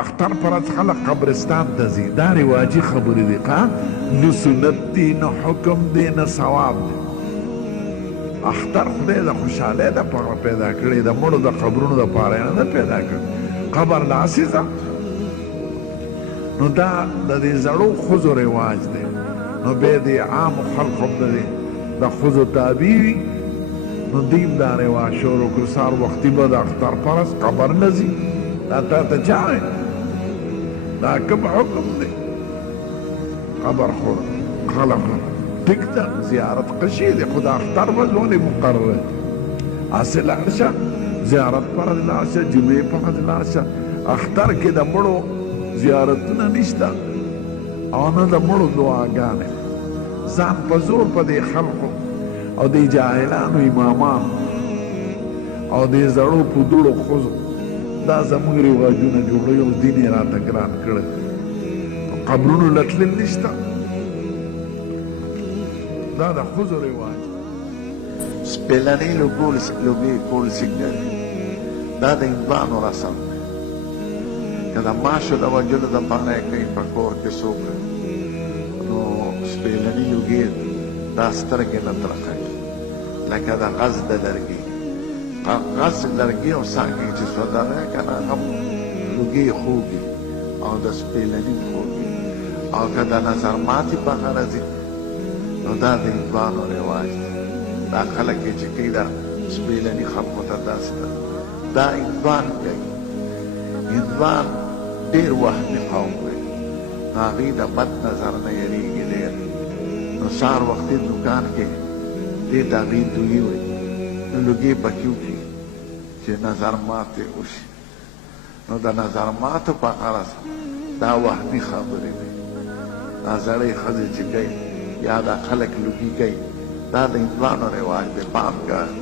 اختر پرځ خلک قبرستان ته ځي دا رواجي خبرې دي ښه نه سنت دي نه حکم دی نه ثواب دی اختر خدای د خوشحالۍ دپاره پیدا کړی د مړو د قبرونو دپاره یې نه پیدا کړی قبر داسې ځه نو دا د دې زړو ښځو رواج دی نو بیا د عامو خلقو هم د ښځو تابع وي نو دوی هم دا رواج شروع کړو سهار وختي به د اختر پرځ قبر نه ځي دا تا ته چا دا کوم حکم دی قبر خو خلق ټیک ده زیارت قشي دی خو د اختر ورځ ولې مقرره هسې لاړ شه زیارت پرځ لاړ شه جمعې پرځ لاړ شه اختر کې د مړو زیارتونه نشته او نه د مړو دعاګانې ځان په زور په دې خلقو او د جاهلانو امامان او د زړو په دوړو ښځو دا زموږ رواجونه جوړوي او دین یې راته ګران کړی قبرونو له تلل نشته دا د ښځو رواج سپېلنۍ لوبې کول څنګه دي دا د هندوانو رسم دی که د ماشو د وژلو دپاره یې کوي په کور کې څوک نو سپېلني لوګي دا سترګې نه ترخوي لکه د غز د لرګي غز لرګي او څانګې چې سودا ده که نه هم لوګي خوږي او د سپېلني خوږي او که د نظر ماتې په غرض نو دا د هندوانو رواج دی دا خلک یې چې کوي دا سپېلني خلکو ته داسې ده دا هندوان کوي هندوان ډېر وهمي قوم دی نو هغوی د بد نظر نه یېرېږي ډېر نو سهار وختي دوکان کې دې د هغوی دویي وي نو لوګي پکې وکړي چې نظر ماتې وشي نو د نظر ماتو په غرض دا وهمي خبرې دي دا زړې ښځې چې کوي یا دا خلک لوګي کوي دا د هندوانو رواج دی پام کوه